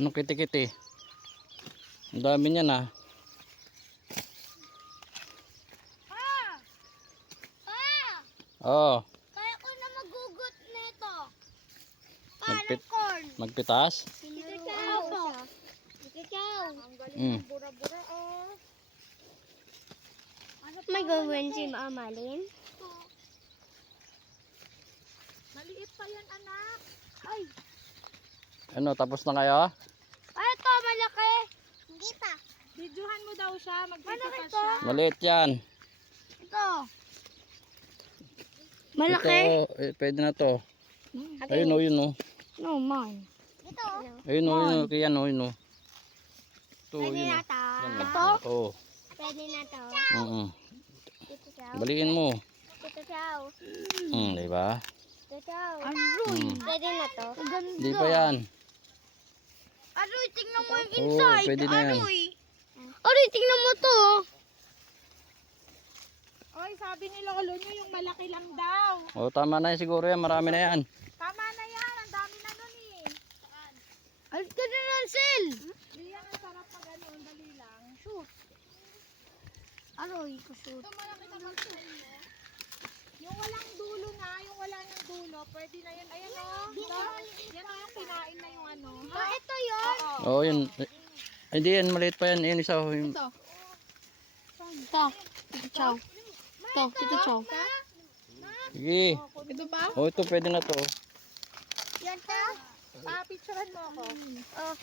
Anong kiti-kiti? Ang dami niyan ah. Oh. Kaya ko na magugot nito. Magpitas? Ikaw. Ikaw. Ang galing ng bura-bura, oh. May gawin si Mamalin. Maliit pa yan, anak. Ay, Ano, tapos na kayo? Ay, ito, malaki. Hindi pa. videohan mo daw siya. Magpipitas Malaki to. siya. Maliit yan. Ito. Ito, pwede na to. Ayun o, yun o. No, mine. Ito. Ayun o, yun o. Kaya no, yun o. Ito, Pwede yun na o. to. Yan o. Ito? Oo. Pwede na to. Ito siya. Balikin mo. Ito siya. Diba? Ito siya. Aroy. Pwede na to. Di pa yan. Aroy, tingnan mo yung Oo, inside. pwede na yan. Aroy, tingnan mo to. Oy, sabi ni lolo nyo yung malaki lang daw. O, tama na yan siguro yan. Marami na yan. Tama na yan. Ang dami na nun eh. Alit ka na lang, Sil. Di yan ang sarap pag ano. Dali lang. Shoot. Aroy, kushoot. Ito malaki naman sa inyo. Yung walang dulo na, yung wala ng dulo, pwede na yun. Ayan o. Yan o yung kinain na yung ano. Ito yun. Oo. Oo, yun. Ay, hindi yan. Maliit pa yan. Ayun, isa. Yung... Ito. Ito, chow. Ito, chow. Sige. Ito ba? O, ito pwede na to. Yan to. Picturean mo ako. Oh,